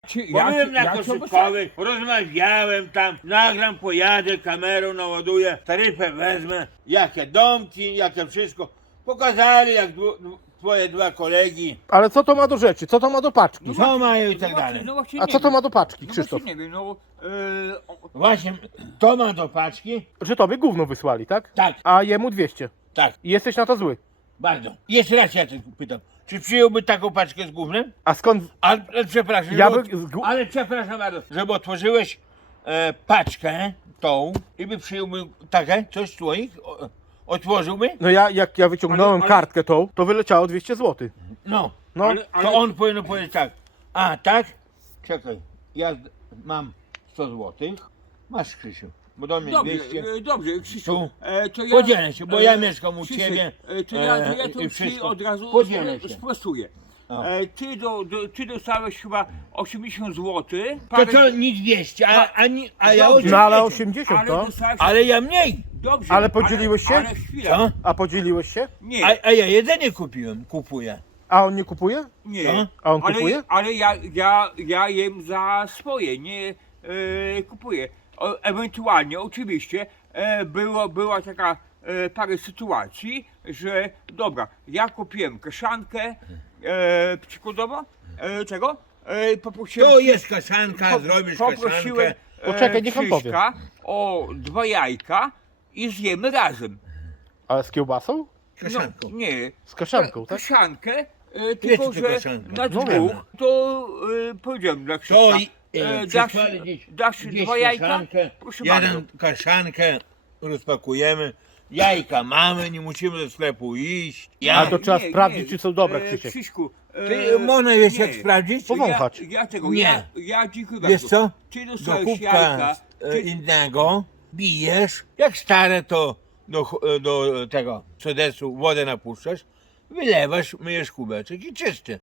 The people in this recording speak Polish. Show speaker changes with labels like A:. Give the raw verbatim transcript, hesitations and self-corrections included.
A: Czy, ja,
B: Byłem
A: ci-
B: na
A: ja ci
B: Koszykowych, rozmawiałem tam, nagram, pojadę, kamerą naładuję, taryfę wezmę, jakie domki, jakie wszystko. Pokazali, jak dwu, dwu- twoje dwa kolegi,
C: Ale co to ma do rzeczy? Co to ma do paczki?
A: No
B: co
A: właśnie,
B: mają i
A: no
B: tak
A: właśnie,
B: dalej.
A: No właśnie
C: A
A: nie
C: co to
A: wiem.
C: ma do paczki,
A: No
C: Krzysztof?
A: właśnie nie wiem, no... e, o-
B: Właśnie, to ma do paczki?
C: Że tobie gówno wysłali, tak?
B: Tak,
C: A jemu dwieście.
B: tak,
C: I jesteś na to zły.
B: bardzo. Jeszcze raz ja cię pytam, czy przyjąłby taką paczkę z gównem?
C: A skąd?
B: Ale, ale przepraszam,
C: Ja
B: żeby-
C: by z gó-
B: ale przepraszam bardzo, żeby otworzyłeś e, paczkę tą i by przyjąłby takie, coś twoich, o, otworzyłby?
C: No ja, jak ja wyciągnąłem
A: Ale- ale-
C: kartkę tą, to wyleciało dwieście złotych.
B: No,
C: No,
A: Ale-
B: to on powinien powiedzieć tak, a tak, czekaj, ja z- mam sto złotych, masz Krzysiu, bo do mnie
A: Dobrze,
B: dwieście,
A: e, dobrze, Krzysiu.
B: Tu.
A: E, to ja,
B: Podzielę się, bo ja
A: e,
B: mieszkam u
A: Krzysiek,
B: ciebie,
A: E, to ja, to ja
B: e,
A: to
B: i
A: ci
B: wszystko.
A: od razu
B: Podzielę
A: spro-
B: się.
A: sprostuję.
B: O.
A: E, ty, do, do, ty dostałeś chyba osiemdziesiąt złotych.
B: to co, nie dwieście, a, a, nie, a ja
A: Dobrze.
C: no ale
B: osiemdziesiąt.
C: osiemdziesiąt
A: ale
C: to.
A: dostałeś...
B: Ale ja mniej,
A: Dobrze,
C: Ale podzieliłeś się?
A: Ale, ale chwila.
B: co?
C: A podzieliłeś się?
A: Nie,
B: A, a ja jedzenie kupiłem, kupuję.
C: A on nie kupuje?
A: nie.
B: co?
C: A on
A: ale,
C: kupuje?
A: Ale ja, ja, ja jem za swoje, nie e, kupuję. O, ewentualnie, oczywiście, e, było, była taka e, parę sytuacji, że dobra, ja kupiłem kaszankę, e, przykładowo, e, czego? E, poprosiłem,
B: To jest kaszanka,
A: po-
B: zrobisz
A: poprosiłem
B: kaszankę.
A: e,
C: Poczekaj, niech on powie.
A: Krzyśka o dwa jajka i zjemy razem.
C: Ale z kiełbasą?
B: Kaszanką.
A: No, nie,
C: Z kaszanką, tak?
A: kaszankę, e, tylko
B: to
A: że
B: kaszanka?
A: na
C: No
A: dwóch,
B: wiem.
A: to e, powiedziałem dla Krzyśka,
B: To i,
A: e,
B: e,
A: dasz,
B: przysłali gdzieś,
A: dasz
B: gdzieś
A: dwa jajka?
B: kaszankę,
A: Proszę bardzo.
B: jeden kaszankę rozpakujemy, jajka mamy, nie musimy do sklepu iść. Ja,
C: A to trzeba
A: Nie,
C: sprawdzić,
A: nie,
C: czy są dobre,
A: e,
C: Krzysiek.
A: Krzyśku, e,
B: Ty można wiesz
A: nie.
B: jak sprawdzić?
C: Powąchać.
A: Ja, ja tego,
B: Nie.
A: ja, ja dziękuję
B: Wiesz
A: bardzo.
B: co?
A: Ty
B: Do
A: dostałeś
B: kubka
A: jajka,
B: e,
A: ty,
B: innego bijesz, jak stare to do, ch- e, do tego sodesu wodę napuszczasz, wylewasz, myjesz kubeczek i czysty.